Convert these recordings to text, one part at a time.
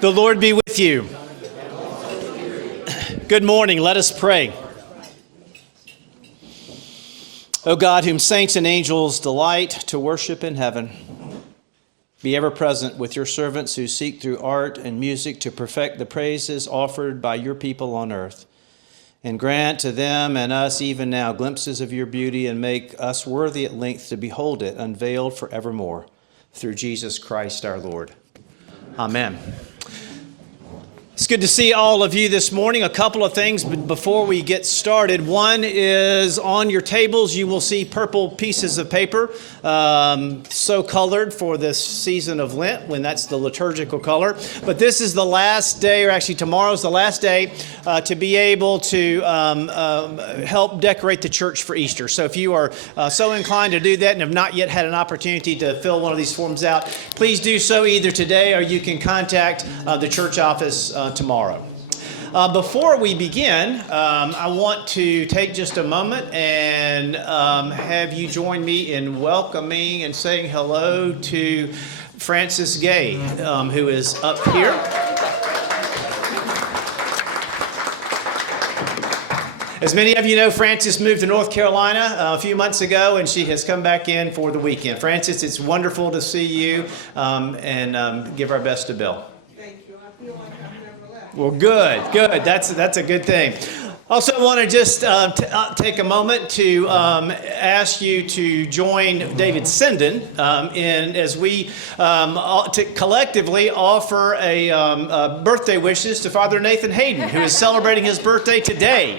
The Lord be with you. Good morning. Let us pray. O God, whom saints and angels delight to worship in heaven, be ever present with your servants who seek through art and music to perfect the praises offered by your people on earth. And grant to them and us even now glimpses of your beauty, and make us worthy at length to behold it unveiled forevermore. Through Jesus Christ our Lord. Amen. It's good to see all of you this morning. A couple of things before we get started. One is on your tables you will see purple pieces of paper, so colored for this season of Lent, when that's the liturgical color. But this is the last day, or actually tomorrow's the last day, to be able to help decorate the church for Easter. So if you are so inclined to do that and have not yet had an opportunity to fill one of these forms out, please do so either today, or you can contact the church office tomorrow. Before we begin, I want to take just a moment and have you join me in welcoming and saying hello to Francis Gay, who is up here. As many of you know, Frances moved to North Carolina a few months ago, and she has come back in for the weekend. Frances, it's wonderful to see you, and give our best to Bill. Thank you. I feel like I've never left. Well, good. That's a good thing. Also, want to just take a moment to ask you to join David Sinden in as we collectively offer a birthday wishes to Father Nathan Hayden, who is celebrating his birthday today.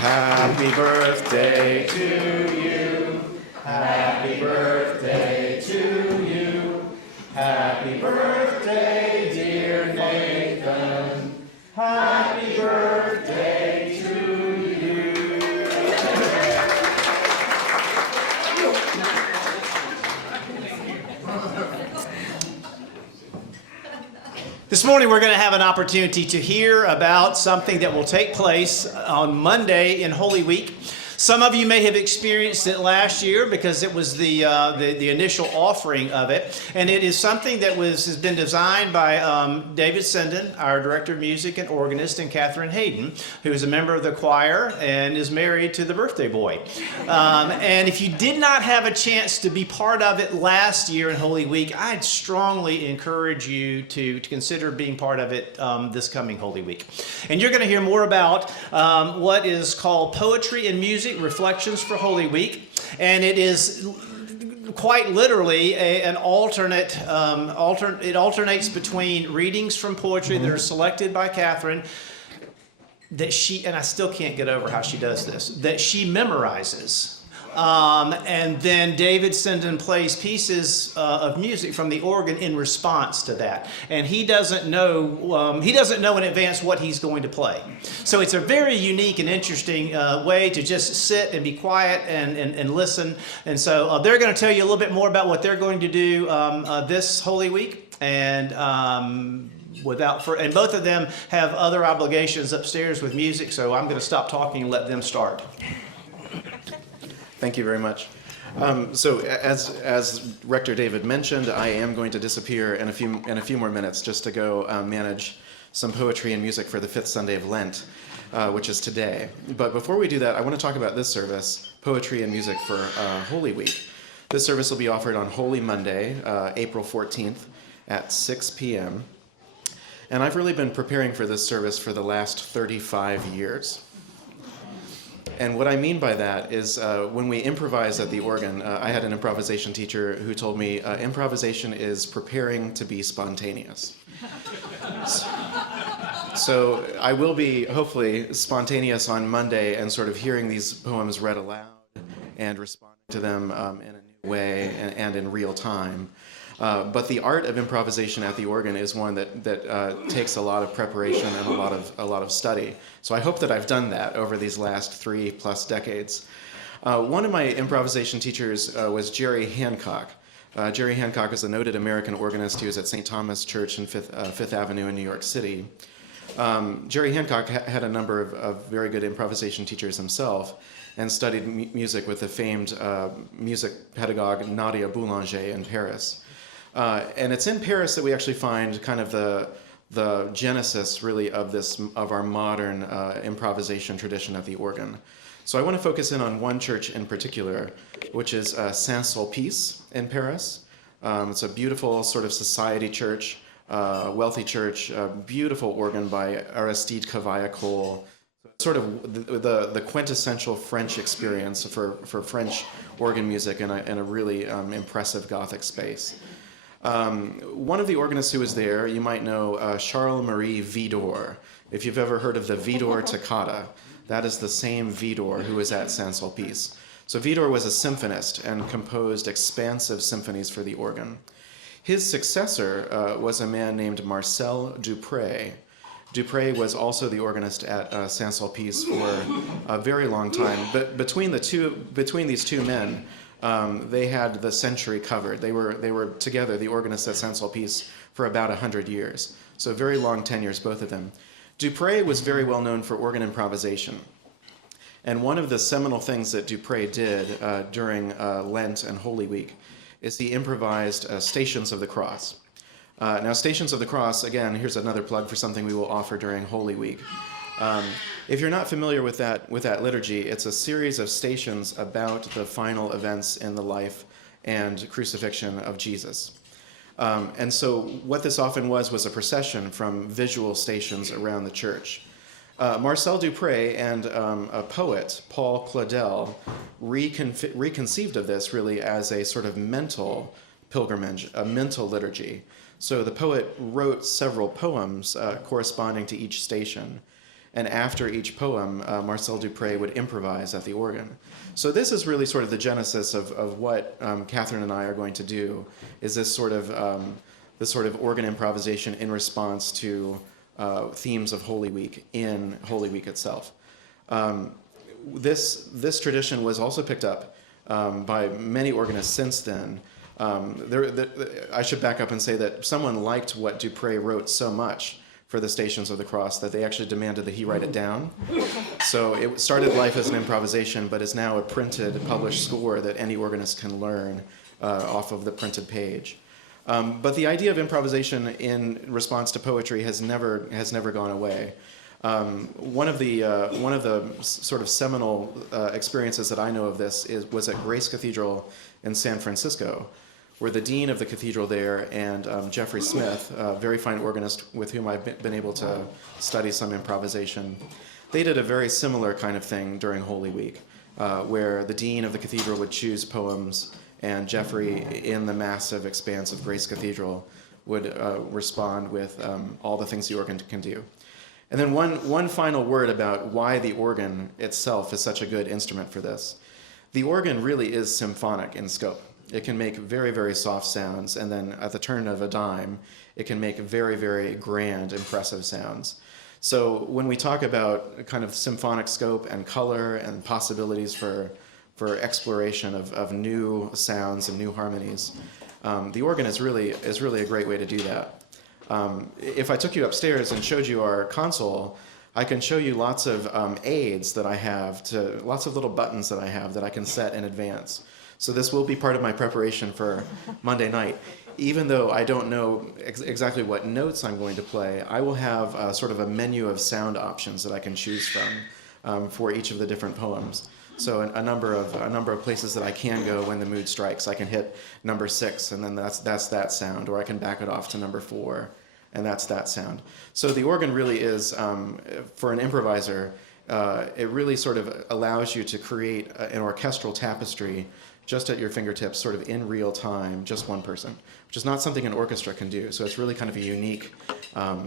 Happy birthday to you. Happy birthday to you. Happy birthday, dear Nathan. Happy birthday to you. This morning we're going to have an opportunity to hear about something that will take place on Monday in Holy Week. Some of you may have experienced it last year because it was the initial offering of it, and it is something that has been designed by David Sinden, our director of music and organist, and Catherine Hayden, who is a member of the choir and is married to the birthday boy. And if you did not have a chance to be part of it last year in Holy Week, I'd strongly encourage you to consider being part of it this coming Holy Week. And you're going to hear more about what is called Poetry and Music Reflections for Holy Week, and it is quite literally an alternate. It alternates between readings from poetry that are selected by Catherine, that she, and I still can't get over how she does this, that she memorizes. And then David Sinden plays pieces of music from the organ in response to that. And he doesn't know in advance what he's going to play. So it's a very unique and interesting way to just sit and be quiet and listen. And so they're going to tell you a little bit more about what they're going to do this Holy Week. And and both of them have other obligations upstairs with music. So I'm going to stop talking and let them start. Thank you very much. So as Rector David mentioned, I am going to disappear in a few more minutes just to go manage some poetry and music for the fifth Sunday of Lent, which is today. But before we do that, I want to talk about this service, Poetry and Music for Holy Week. This service will be offered on Holy Monday, April 14th at 6 p.m. And I've really been preparing for this service for the last 35 years. And what I mean by that is when we improvise at the organ, I had an improvisation teacher who told me improvisation is preparing to be spontaneous. So I will be hopefully spontaneous on Monday and sort of hearing these poems read aloud and responding to them in a new way and in real time. But the art of improvisation at the organ is one that takes a lot of preparation and a lot of study. So I hope that I've done that over these last 3+ decades. One of my improvisation teachers was Jerry Hancock. Jerry Hancock is a noted American organist who was at St. Thomas Church in Fifth Avenue in New York City. Jerry Hancock had a number of very good improvisation teachers himself, and studied music with the famed music pedagogue Nadia Boulanger in Paris. And it's in Paris that we actually find kind of the genesis, really, of our modern improvisation tradition of the organ. So I want to focus in on one church in particular, which is Saint-Sulpice in Paris. It's a beautiful sort of society church, wealthy church, beautiful organ by Aristide Cavaillé-Coll. Sort of the quintessential French experience for French organ music in a really impressive Gothic space. One of the organists who was there, you might know Charles-Marie Widor. If you've ever heard of the Widor Toccata, that is the same Widor who was at Saint-Sulpice. So Widor was a symphonist and composed expansive symphonies for the organ. His successor was a man named Marcel Dupré. Dupré was also the organist at Saint-Sulpice for a very long time. But between these two men, they had the century covered. They were together, the organists at Saint-Sulpice, for about 100 years. So very long tenures, both of them. Dupré was very well known for organ improvisation. And one of the seminal things that Dupré did during Lent and Holy Week is he improvised Stations of the Cross. Now, Stations of the Cross, again, here's another plug for something we will offer during Holy Week. If you're not familiar with that liturgy, it's a series of stations about the final events in the life and crucifixion of Jesus. And so what this often was a procession from visual stations around the church. Marcel Dupré and a poet, Paul Claudel, reconceived of this really as a sort of mental pilgrimage, a mental liturgy. So the poet wrote several poems corresponding to each station. And after each poem, Marcel Dupré would improvise at the organ. So this is really sort of the genesis of what Catherine and I are going to do, is this sort of organ improvisation in response to themes of Holy Week in Holy Week itself. This tradition was also picked up by many organists since then. I should back up and say that someone liked what Dupré wrote so much for the Stations of the Cross that they actually demanded that he write it down. So it started life as an improvisation, but is now a printed, published score that any organist can learn off of the printed page. But the idea of improvisation in response to poetry has never gone away. One of the sort of seminal experiences that I know of this was at Grace Cathedral in San Francisco, where the dean of the cathedral there and Jeffrey Smith, a very fine organist with whom I've been able to study some improvisation, they did a very similar kind of thing during Holy Week, where the dean of the cathedral would choose poems and Jeffrey, in the massive expanse of Grace Cathedral, would respond with all the things the organ can do. And then one final word about why the organ itself is such a good instrument for this. The organ really is symphonic in scope. It can make very, very soft sounds, and then at the turn of a dime, it can make very, very grand, impressive sounds. So when we talk about kind of symphonic scope and color and possibilities for exploration of new sounds and new harmonies, the organ is really a great way to do that. If I took you upstairs and showed you our console, I can show you lots of aids that I have, lots of little buttons that I have that I can set in advance. So this will be part of my preparation for Monday night. Even though I don't know exactly what notes I'm going to play, I will have sort of a menu of sound options that I can choose from for each of the different poems. So a number of places that I can go when the mood strikes. I can hit number 6, and then that's that sound, or I can back it off to number 4, and that's that sound. So the organ really is, for an improviser, it really sort of allows you to create an orchestral tapestry just at your fingertips, sort of in real time, just one person, which is not something an orchestra can do. So it's really kind of a unique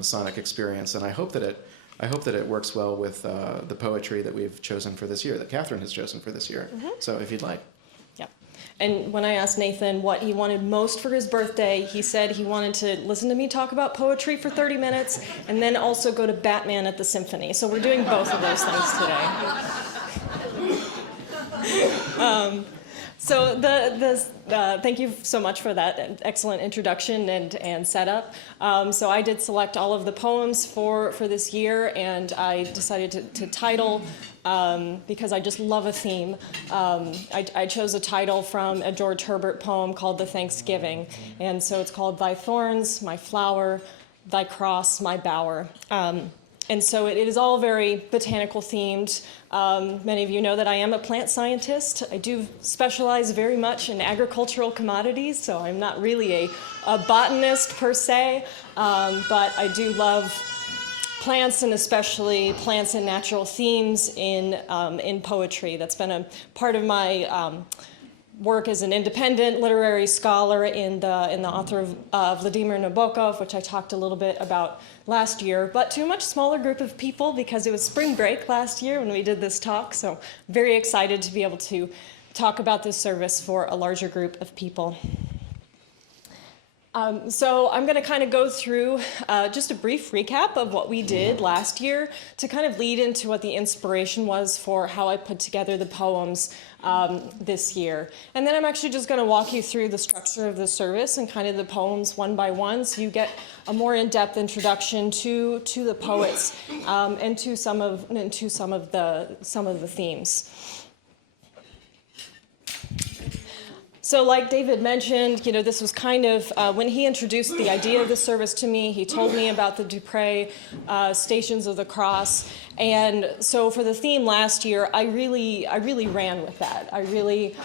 sonic experience, and I hope that it works well with the poetry that we've chosen for this year, that Catherine has chosen for this year. Mm-hmm. So if you'd like. Yeah. And when I asked Nathan what he wanted most for his birthday, he said he wanted to listen to me talk about poetry for 30 minutes and then also go to Batman at the Symphony. So we're doing both of those things today. So thank you so much for that excellent introduction and setup. So I did select all of the poems for this year, and I decided to title because I just love a theme. I chose a title from a George Herbert poem called The Thanksgiving. And so it's called Thy Thorns, My Flower, Thy Cross, My Bower. And so it is all very botanical themed. Many of you know that I am a plant scientist. I do specialize very much in agricultural commodities, so I'm not really a botanist per se, but I do love plants, and especially plants and natural themes in poetry. That's been a part of my work as an independent literary scholar in the author of Vladimir Nabokov, which I talked a little bit about last year, but to a much smaller group of people because it was spring break last year when we did this talk. So very excited to be able to talk about this service for a larger group of people. So I'm going to kind of go through just a brief recap of what we did last year to kind of lead into what the inspiration was for how I put together the poems this year. And then I'm actually just going to walk you through the structure of the service and kind of the poems one by one, so you get a more in-depth introduction to the poets and to some of the themes. So like David mentioned, this was kind of, when he introduced the idea of the service to me, he told me about the Dupre Stations of the Cross. And so for the theme last year, I really ran with that. I really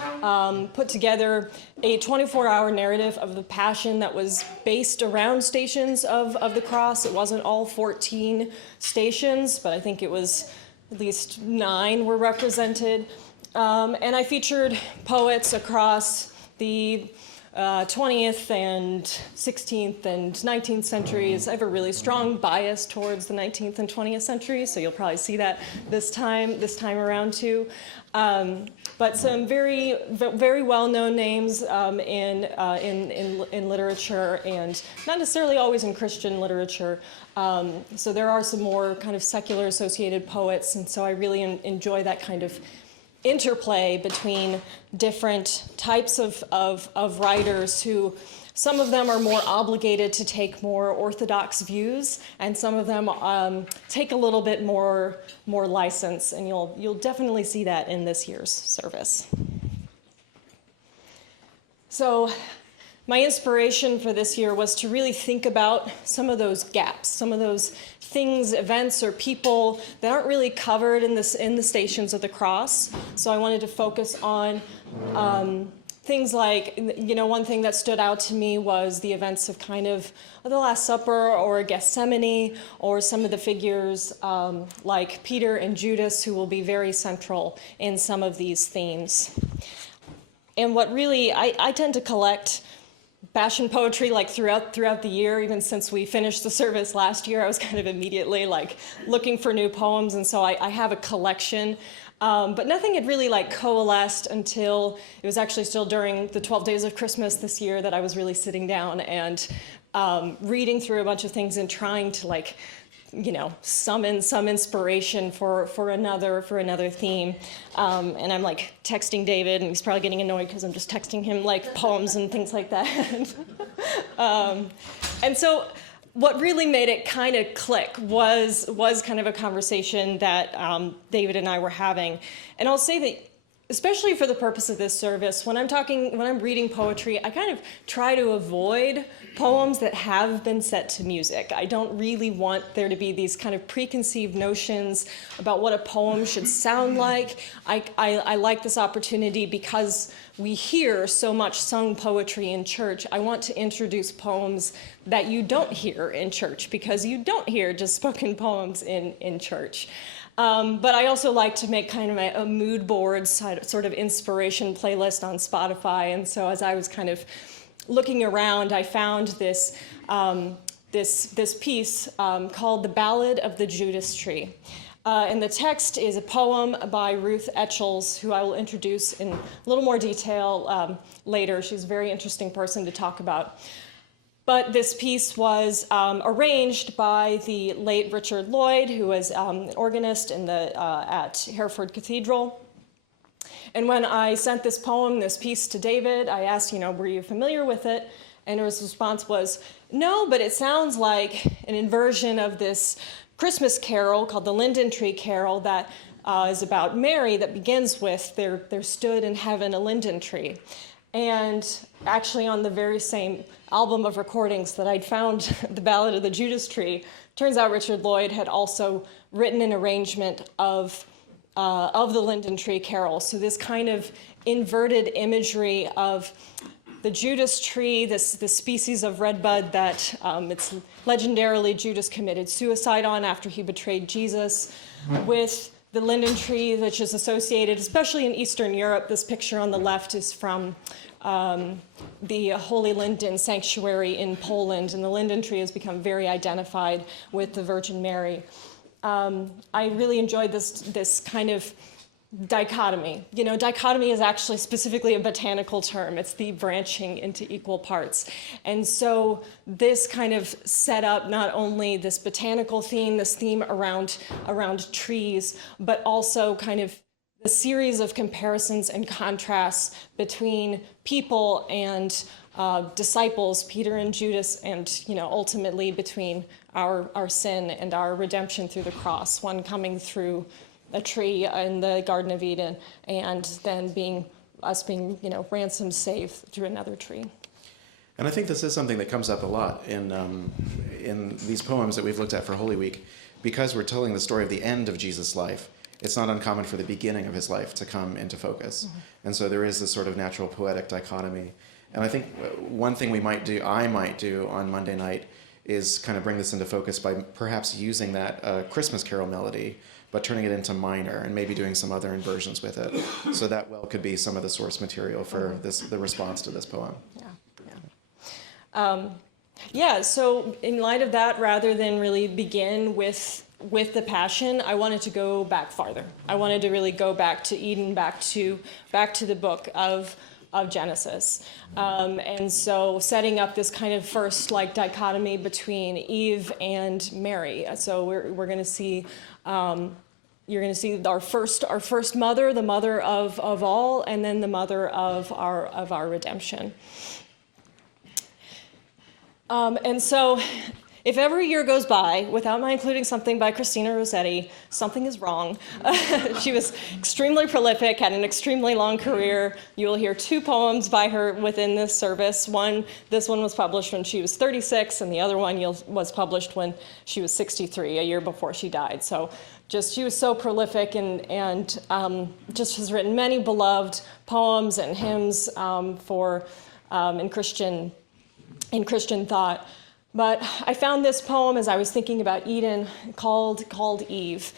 put together a 24-hour narrative of the Passion that was based around stations of the cross. It wasn't all 14 stations, but I think it was at least 9 were represented. And I featured poets across the 20th and 16th and 19th centuries. I have a really strong bias towards the 19th and 20th centuries, so you'll probably see that this time around too. But some very well-known names in literature, and not necessarily always in Christian literature. So there are some more kind of secular associated poets, and so I really enjoy that kind of interplay between different types of writers who, some of them are more obligated to take more orthodox views, and some of them take a little bit more license, and you'll definitely see that in this year's service. So my inspiration for this year was to really think about some of those gaps, some of those things, events, or people that aren't really covered in the Stations of the Cross. So I wanted to focus on things like, one thing that stood out to me was the events of kind of the Last Supper or Gethsemane, or some of the figures like Peter and Judas, who will be very central in some of these themes. And what really, I tend to collect Passion poetry like throughout the year. Even since we finished the service last year, I was kind of immediately like looking for new poems, and so I have a collection. But nothing had really like coalesced until it was actually still during the 12 days of Christmas this year that I was really sitting down and reading through a bunch of things and trying to like, summon some inspiration for another theme. And I'm like texting David, and he's probably getting annoyed because I'm just texting him like poems and things like that. And so what really made it kind of click was kind of a conversation that David and I were having. And I'll say that, especially for the purpose of this service, when I'm reading poetry, I kind of try to avoid poems that have been set to music. I don't really want there to be these kind of preconceived notions about what a poem should sound like. I like this opportunity because we hear so much sung poetry in church. I want to introduce poems that you don't hear in church, because you don't hear just spoken poems in church. But I also like to make kind of a mood board sort of inspiration playlist on Spotify. And so as I was kind of looking around, I found this piece called The Ballad of the Judas Tree. And the text is a poem by Ruth Etchells, who I will introduce in a little more detail later. She's a very interesting person to talk about. But this piece was arranged by the late Richard Lloyd, who was an organist at Hereford Cathedral. And when I sent this piece to David, I asked, were you familiar with it? And his response was, no, but it sounds like an inversion of this Christmas carol called the Linden Tree Carol that is about Mary that begins with, there stood in heaven a linden tree. And actually on the very same album of recordings that I'd found, the Ballad of the Judas Tree, turns out Richard Lloyd had also written an arrangement of the Linden Tree Carol. So this kind of inverted imagery of the Judas tree, this species of redbud that it's legendarily Judas committed suicide on after he betrayed Jesus, with the linden tree, which is associated, especially in Eastern Europe. This picture on the left is from the Holy Linden Sanctuary in Poland, and the linden tree has become very identified with the Virgin Mary. I really enjoyed this kind of dichotomy. You know, dichotomy is actually specifically a botanical term. It's the branching into equal parts. And so this kind of set up not only this botanical theme, this theme around trees, but also kind of a series of comparisons and contrasts between people and disciples, Peter and Judas, and ultimately between our sin and our redemption through the cross, one coming through a tree in the Garden of Eden, and then being ransomed, saved through another tree. And I think this is something that comes up a lot in these poems that we've looked at for Holy Week. Because we're telling the story of the end of Jesus' life, it's not uncommon for the beginning of his life to come into focus. Mm-hmm. And so there is this sort of natural poetic dichotomy. And I think one thing I might do on Monday night is kind of bring this into focus by perhaps using that Christmas carol melody, but turning it into minor and maybe doing some other inversions with it. So that could be some of the source material for the response to this poem. So in light of that, rather than really begin with the Passion, I wanted to go back farther. I wanted to really go back to Eden, back to the book of Genesis. And so setting up this kind of first dichotomy between Eve and Mary. So we're going to see, you're going to see our first mother, the mother of all, and then the mother of our redemption. And so if every year goes by without my including something by Christina Rossetti, something is wrong. She was extremely prolific, had an extremely long career. You will hear 2 poems by her within this service. This one was published when she was 36, and the other one was published when she was 63, a year before she died. So she was so prolific and just has written many beloved poems and hymns in Christian thought. But I found this poem as I was thinking about Eden called Eve.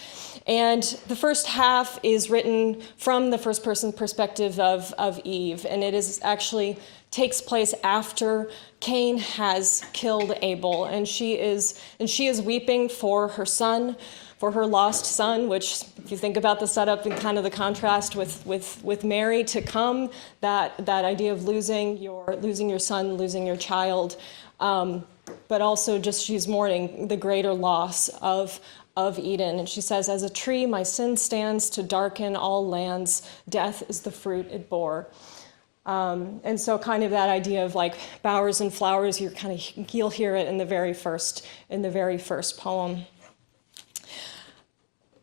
And the first half is written from the first person perspective of Eve. And it actually takes place after Cain has killed Abel. And she is weeping for her son, for her lost son, which if you think about the setup and kind of the contrast with Mary to come, that idea of losing your son, losing your child, but also just she's mourning the greater loss of Eden. And she says, as a tree, my sin stands to darken all lands. Death is the fruit it bore. And so kind of that idea of bowers and flowers, you'll hear it in the very first poem.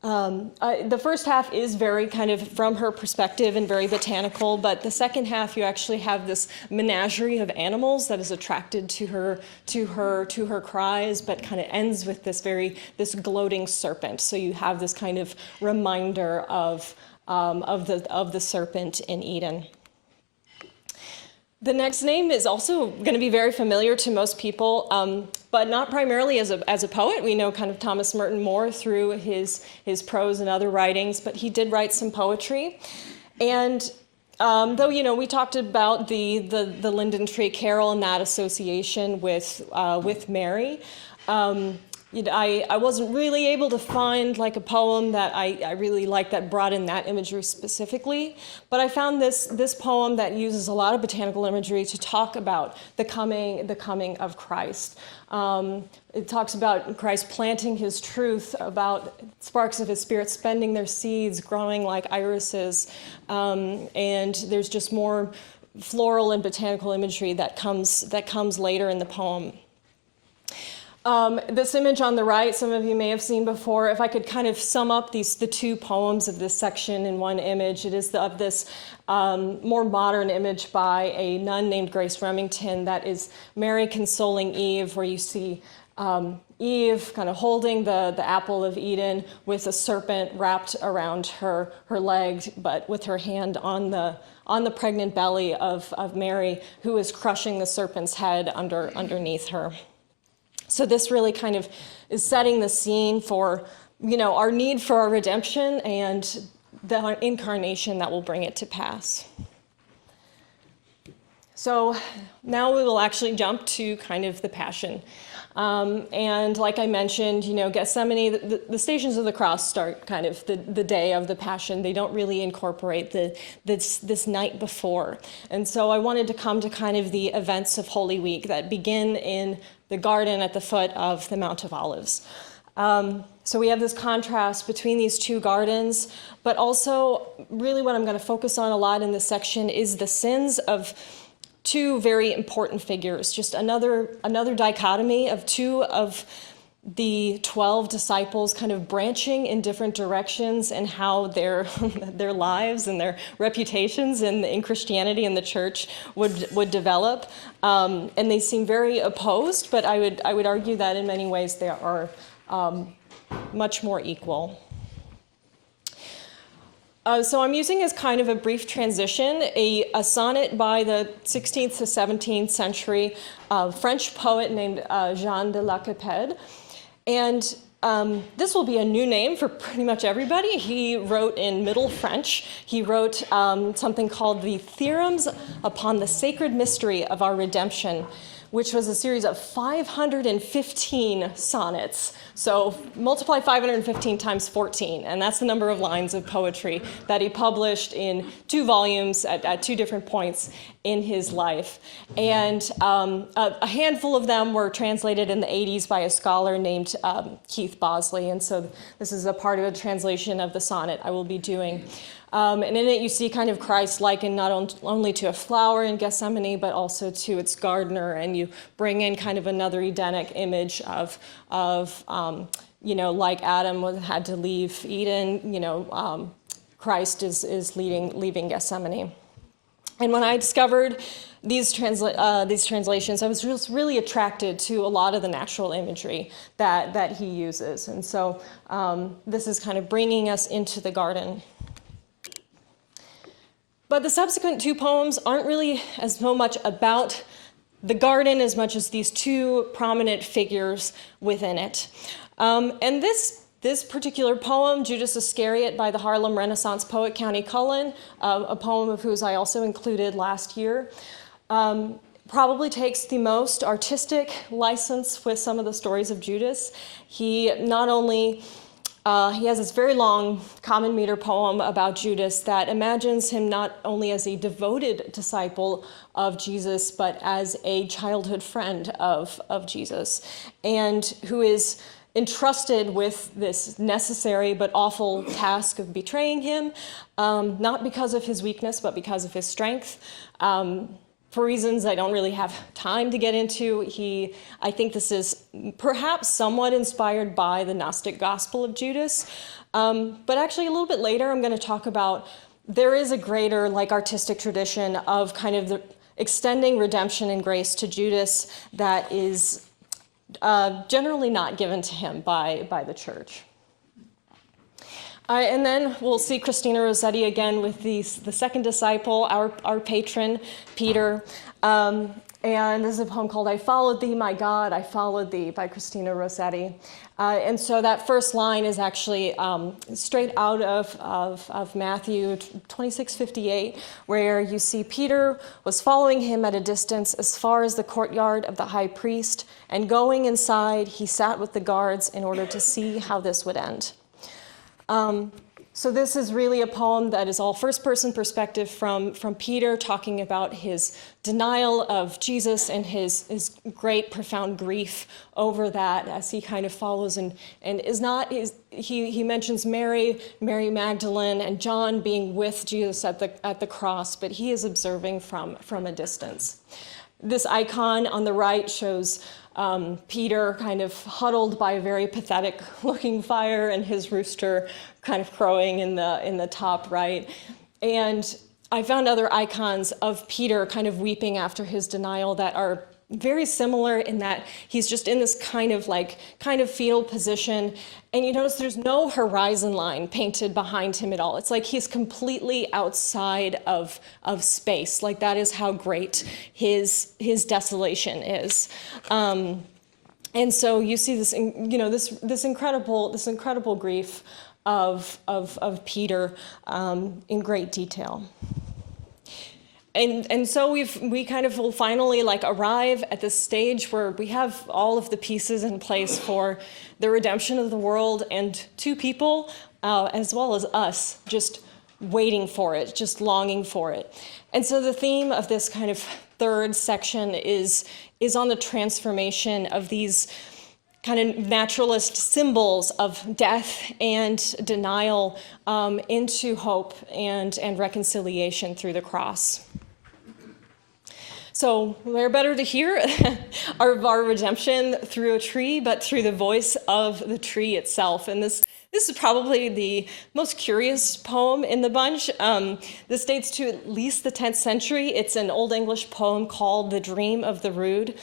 The first half is very kind of from her perspective and very botanical, but the second half you actually have this menagerie of animals that is attracted to her cries, but kind of ends with this gloating serpent. So you have this kind of reminder of the serpent in Eden. The next name is also going to be very familiar to most people, but not primarily as a poet. We know kind of Thomas Merton Moore through his prose and other writings, but he did write some poetry. And though we talked about the Linden Tree Carol and that association with Mary, I wasn't really able to find a poem that I really liked that brought in that imagery specifically, but I found this poem that uses a lot of botanical imagery to talk about the coming of Christ. It talks about Christ planting his truth, about sparks of his spirit spending their seeds, growing like irises, and there's just more floral and botanical imagery that comes later in the poem. This image on the right, some of you may have seen before. If I could kind of sum up the two poems of this section in one image, it is of this more modern image by a nun named Grace Remington that is Mary consoling Eve, where you see Eve kind of holding the apple of Eden with a serpent wrapped around her leg, but with her hand on the pregnant belly of Mary, who is crushing the serpent's head underneath her. So this really kind of is setting the scene for, our need for our redemption and the incarnation that will bring it to pass. So now we will actually jump to kind of the Passion. And like I mentioned, Gethsemane, the Stations of the Cross start kind of the day of the Passion. They don't really incorporate this night before. And so I wanted to come to kind of the events of Holy Week that begin in the garden at the foot of the Mount of Olives. So we have this contrast between these two gardens, but also really what I'm going to focus on a lot in this section is the sins of two very important figures, just another dichotomy of two of the 12 disciples kind of branching in different directions and how their lives and their reputations in Christianity and the church would develop. And they seem very opposed, but I would argue that in many ways they are much more equal. So I'm using as kind of a brief transition a sonnet by the 16th to 17th century French poet named Jean de la Capede. And this will be a new name for pretty much everybody. He wrote in Middle French. He wrote something called the Theorems upon the Sacred Mystery of Our Redemption, which was a series of 515 sonnets. So multiply 515 times 14, and that's the number of lines of poetry that he published in 2 volumes at 2 different points in his life. And a handful of them were translated in the 80s by a scholar named Keith Bosley, and so this is a part of a translation of the sonnet I will be doing. And in it, you see kind of Christ likened not only to a flower in Gethsemane, but also to its gardener. And you bring in kind of another Edenic image of like Adam had to leave Eden, Christ is leaving Gethsemane. And when I discovered these translations, I was just really attracted to a lot of the natural imagery that he uses. And so this is kind of bringing us into the garden. But the subsequent 2 poems aren't really as much about the garden as much as these 2 prominent figures within it. And this particular poem, Judas Iscariot by the Harlem Renaissance poet Countee Cullen, a poem of whose I also included last year, probably takes the most artistic license with some of the stories of Judas. He not only he has this very long common meter poem about Judas that imagines him not only as a devoted disciple of Jesus, but as a childhood friend of Jesus, and who is entrusted with this necessary but awful task of betraying him, not because of his weakness, but because of his strength. For reasons I don't really have time to get into, I think this is perhaps somewhat inspired by the Gnostic Gospel of Judas. But actually a little bit later I'm going to talk about there is a greater artistic tradition of kind of the extending redemption and grace to Judas that is generally not given to him by the church. And then we'll see Christina Rossetti again with the second disciple, our patron, Peter. And this is a poem called I Followed Thee, My God, I Followed Thee by Christina Rossetti. And so that first line is actually straight out of Matthew 26:58, where you see Peter was following him at a distance as far as the courtyard of the high priest, and going inside, he sat with the guards in order to see how this would end. So this is really a poem that is all first-person perspective from Peter, talking about his denial of Jesus and his great, profound grief over that as he kind of follows and he mentions Mary Magdalene, and John being with Jesus at the cross, but he is observing from a distance. This icon on the right shows Peter kind of huddled by a very pathetic looking fire, and his rooster kind of crowing in the top right. And I found other icons of Peter kind of weeping after his denial that are very similar in that he's just in this kind of fetal position, and you notice there's no horizon line painted behind him at all. It's like he's completely outside of space. Like that is how great his desolation is. And so you see this, this incredible grief of Peter in great detail. And so we kind of will finally arrive at this stage where we have all of the pieces in place for the redemption of the world, and two people, as well as us, just waiting for it, just longing for it. And so the theme of this kind of third section is on the transformation of these kind of naturalist symbols of death and denial into hope and reconciliation through the cross. So where better to hear our redemption through a tree, but through the voice of the tree itself. And this is probably the most curious poem in the bunch. This dates to at least the 10th century. It's an Old English poem called The Dream of the Rood.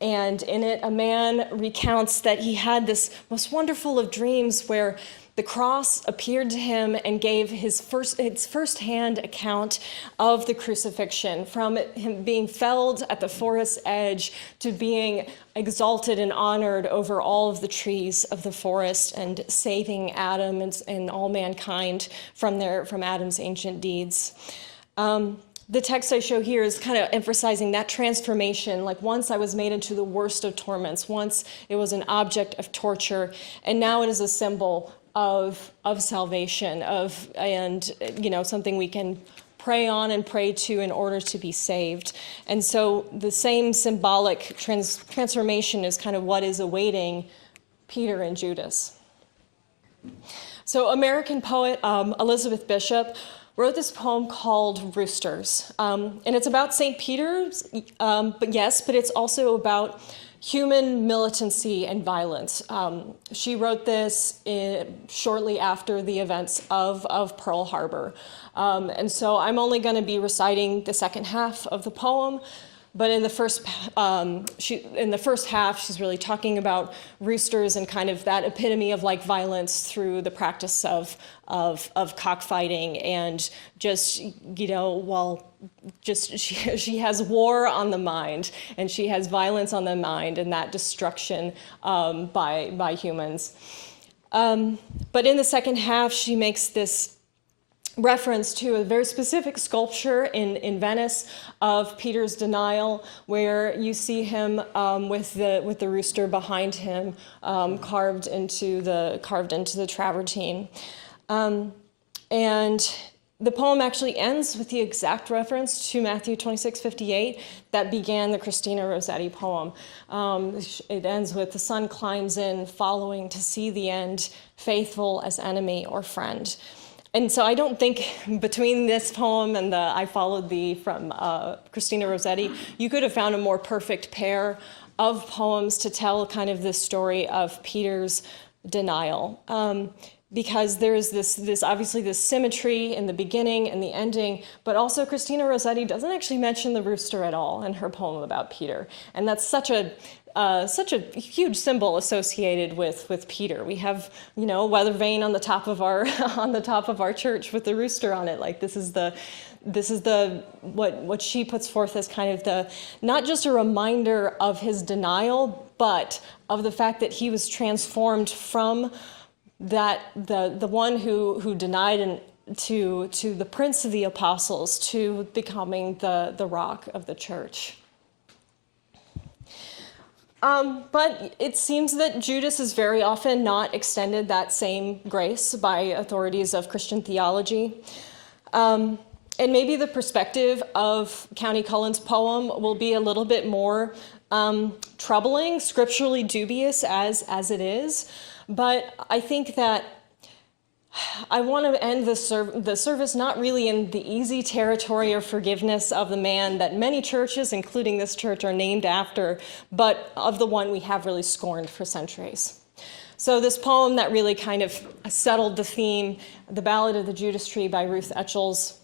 And in it, a man recounts that he had this most wonderful of dreams where the cross appeared to him and gave his first-hand account of the crucifixion, from him being felled at the forest's edge to being exalted and honored over all of the trees of the forest and saving Adam and all mankind from Adam's ancient deeds. The text I show here is kind of emphasizing that transformation. Like once I was made into the worst of torments, once it was an object of torture, and now it is a symbol of salvation, and something we can pray on and pray to in order to be saved. And so the same symbolic transformation is kind of what is awaiting Peter and Judas. So American poet Elizabeth Bishop wrote this poem called Roosters. And it's about St. Peter's, but it's also about human militancy and violence. She wrote this shortly after the events of Pearl Harbor. And so I'm only going to be reciting the second half of the poem. But in the first half, she's really talking about roosters and kind of that epitome of violence through the practice of cockfighting, and she has war on the mind, and she has violence on the mind, and that destruction by humans. But in the second half, she makes this reference to a very specific sculpture in Venice of Peter's denial, where you see him with the rooster behind him, carved into the travertine. And the poem actually ends with the exact reference to Matthew 26:58 that began the Christina Rossetti poem. It ends with, "The sun climbs in, following to see the end, faithful as enemy or friend." And so I don't think between this poem and the I Followed Thee from Christina Rossetti, you could have found a more perfect pair of poems to tell kind of this story of Peter's denial. Because there's this obviously this symmetry in the beginning and the ending, but also Christina Rossetti doesn't actually mention the rooster at all in her poem about Peter. And that's such a huge symbol associated with Peter. We have, weather vane on the top of our church with the rooster on it. Like this is what she puts forth as kind of not just a reminder of his denial, but of the fact that he was transformed from the one who denied and to the Prince of the Apostles, to becoming the rock of the church. But it seems that Judas is very often not extended that same grace by authorities of Christian theology. And maybe the perspective of County Cullen's poem will be a little bit more troubling, scripturally dubious as it is. But I think that I want to end the service not really in the easy territory of forgiveness of the man that many churches, including this church, are named after, but of the one we have really scorned for centuries. So this poem that really kind of settled the theme, The Ballad of the Judas Tree by Ruth Etchells.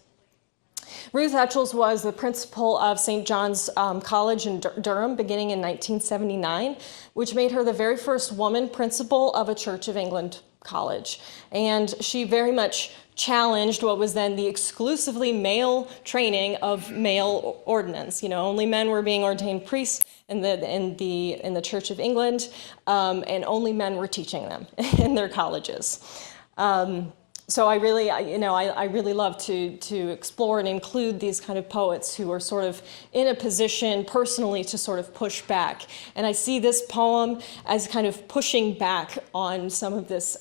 Ruth Etchells was the principal of St. John's College in Durham beginning in 1979, which made her the very first woman principal of a Church of England college. And she very much challenged what was then the exclusively male training of male ordinance. You know, only men were being ordained priests in the Church of England, and only men were teaching them in their colleges. So I really love to explore and include these kind of poets who are sort of in a position personally to sort of push back. And I see this poem as kind of pushing back on some of this,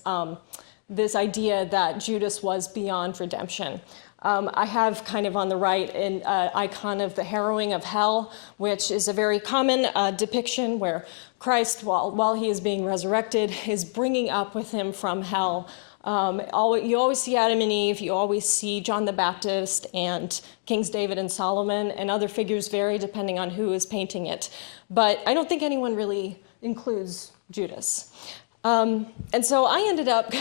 this idea that Judas was beyond redemption. I have kind of on the right an icon of the harrowing of hell, which is a very common depiction where Christ, while he is being resurrected, is bringing up with him from hell. You always see Adam and Eve, you always see John the Baptist and Kings David and Solomon, and other figures vary depending on who is painting it. But I don't think anyone really includes Judas. And so I ended up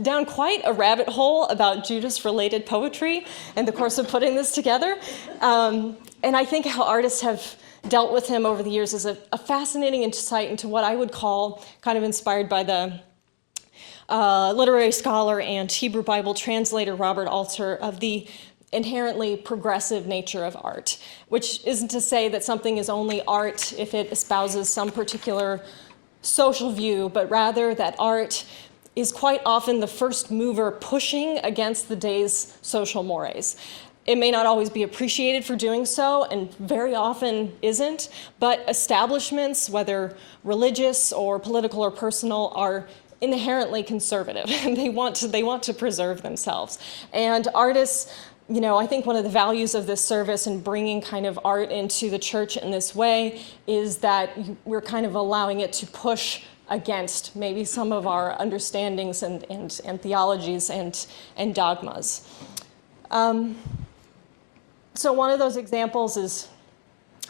down quite a rabbit hole about Judas-related poetry in the course of putting this together. And I think how artists have dealt with him over the years is a fascinating insight into what I would call, kind of inspired by the literary scholar and Hebrew Bible translator Robert Alter, of the inherently progressive nature of art, which isn't to say that something is only art if it espouses some particular social view, but rather that art is quite often the first mover pushing against the day's social mores. It may not always be appreciated for doing so, and very often isn't, but establishments, whether religious or political or personal, are inherently conservative. They want to preserve themselves. And artists, you know, I think one of the values of this service and bringing kind of art into the church in this way is that we're kind of allowing it to push against maybe some of our understandings and theologies and dogmas. So one of those examples is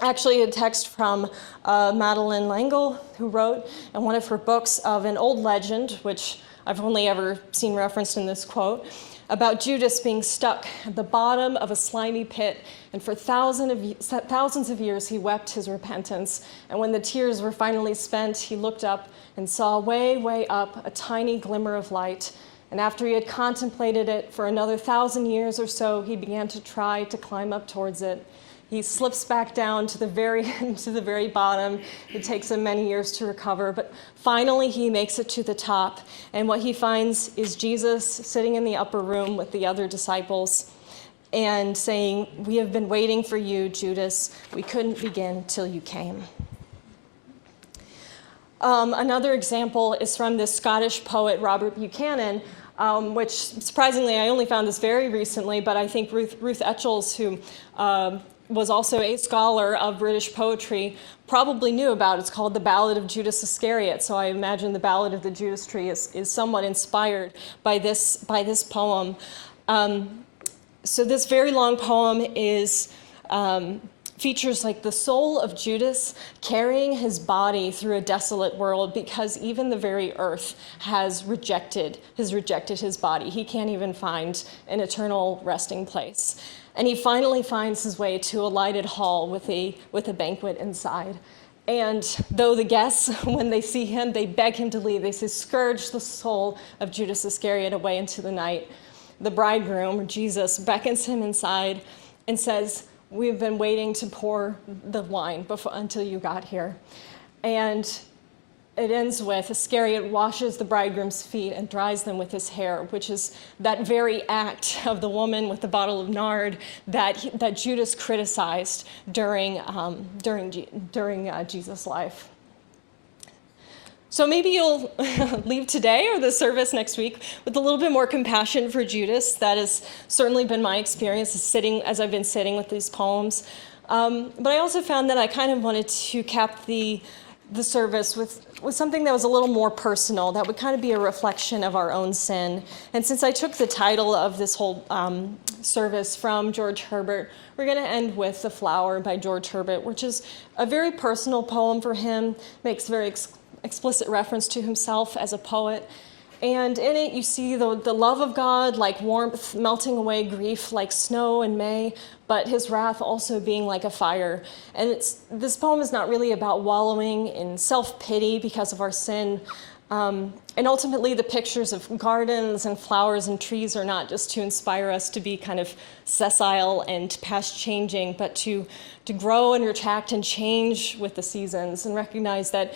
actually a text from Madeleine L'Engle, who wrote in one of her books of an old legend, which I've only ever seen referenced in this quote, about Judas being stuck at the bottom of a slimy pit, and for thousands of years he wept his repentance. And when the tears were finally spent, he looked up and saw way, way up a tiny glimmer of light. And after he had contemplated it for another 1,000 years or so, he began to try to climb up towards it. He slips back down to the very bottom. It takes him many years to recover, but finally he makes it to the top. And what he finds is Jesus sitting in the upper room with the other disciples and saying, "We have been waiting for you, Judas. We couldn't begin till you came." Another example is from this Scottish poet, Robert Buchanan, which surprisingly, I only found this very recently, but I think Ruth Etchells, who was also a scholar of British poetry, probably knew about. It's called The Ballad of Judas Iscariot. So I imagine The Ballad of the Judas Tree is somewhat inspired by this poem. So this very long poem features like the soul of Judas carrying his body through a desolate world, because even the very earth has rejected his body. He can't even find an eternal resting place. And he finally finds his way to a lighted hall with a banquet inside. And though the guests, when they see him, they beg him to leave. They say, "Scourge the soul of Judas Iscariot away into the night." The bridegroom, Jesus, beckons him inside and says, "We've been waiting to pour the wine until you got here." And it ends with Iscariot washes the bridegroom's feet and dries them with his hair, which is that very act of the woman with the bottle of nard that Judas criticized during Jesus' life. So maybe you'll leave today or the service next week with a little bit more compassion for Judas. That has certainly been my experience as I've been sitting with these poems. But I also found that I kind of wanted to cap the the service with something that was a little more personal, that would kind of be a reflection of our own sin. And since I took the title of this whole service from George Herbert, we're going to end with The Flower by George Herbert, which is a very personal poem for him, makes very explicit reference to himself as a poet. And in it, you see the love of God like warmth melting away grief like snow in May, but his wrath also being like a fire. And this poem is not really about wallowing in self-pity because of our sin. And ultimately, the pictures of gardens and flowers and trees are not just to inspire us to be kind of sessile and past-changing, but to grow and retract and change with the seasons and recognize that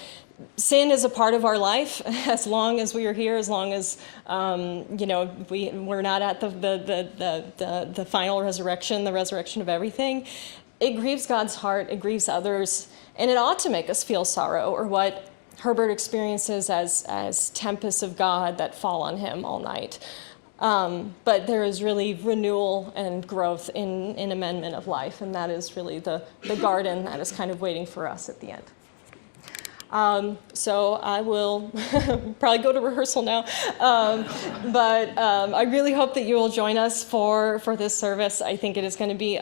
sin is a part of our life as long as we are here, as long as we're not at the final resurrection, the resurrection of everything. It grieves God's heart, it grieves others, and it ought to make us feel sorrow, or what Herbert experiences as tempests of God that fall on him all night. But there is really renewal and growth in amendment of life, and that is really the garden that is kind of waiting for us at the end. So I will probably go to rehearsal now, but I really hope that you will join us for this service. I think it is going to be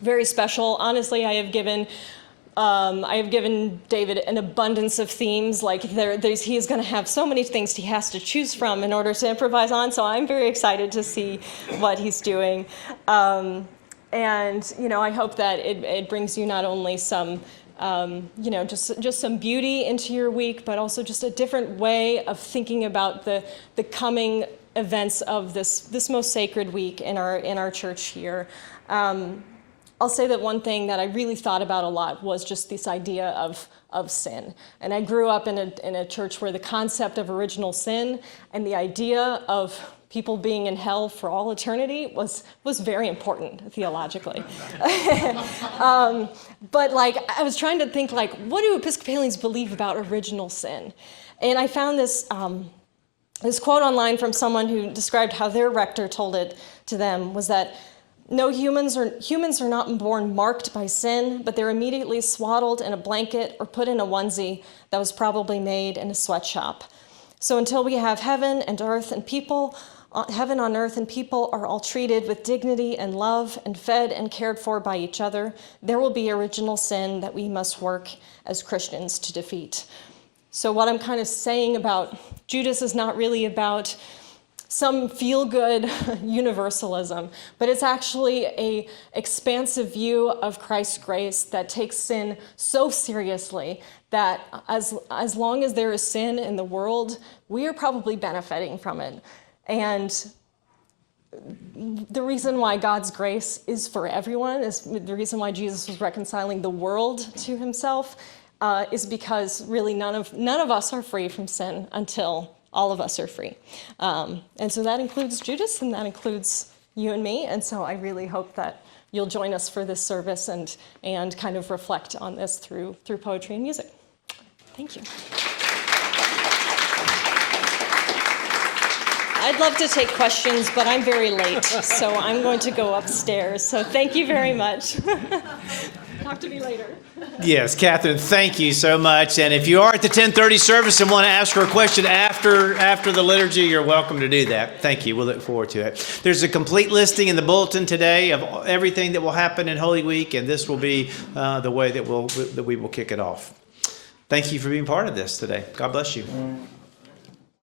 very special. Honestly, I have given David an abundance of themes. Like he is going to have so many things he has to choose from in order to improvise on. So I'm very excited to see what he's doing. And I hope that it brings you not only some just some beauty into your week, but also just a different way of thinking about the coming events of this most sacred week in our church here. I'll say that one thing that I really thought about a lot was just this idea of sin. And I grew up in a church where the concept of original sin and the idea of people being in hell for all eternity was very important theologically. But I was trying to think what do Episcopalians believe about original sin? And I found this quote online from someone who described how their rector told it to them was that no, humans are not born marked by sin, but they're immediately swaddled in a blanket or put in a onesie that was probably made in a sweatshop. So until we have heaven on earth and people are all treated with dignity and love and fed and cared for by each other, there will be original sin that we must work as Christians to defeat. So what I'm kind of saying about Judas is not really about some feel-good universalism, but it's actually an expansive view of Christ's grace that takes sin so seriously that as long as there is sin in the world, we are probably benefiting from it. And the reason why God's grace is for everyone, is the reason why Jesus was reconciling the world to himself, is because really none of us are free from sin until all of us are free. And so that includes Judas, and that includes you and me. And so I really hope that you'll join us for this service and kind of reflect on this through poetry and music. Thank you. I'd love to take questions, but I'm very late, so I'm going to go upstairs. So thank you very much. Talk to me later. Yes, Catherine, thank you so much. And if you are at the 10:30 service and want to ask her a question after the liturgy, you're welcome to do that. Thank you. We'll look forward to it. There's a complete listing in the bulletin today of everything that will happen in Holy Week, and this will be the way that we will kick it off. Thank you for being part of this today. God bless you.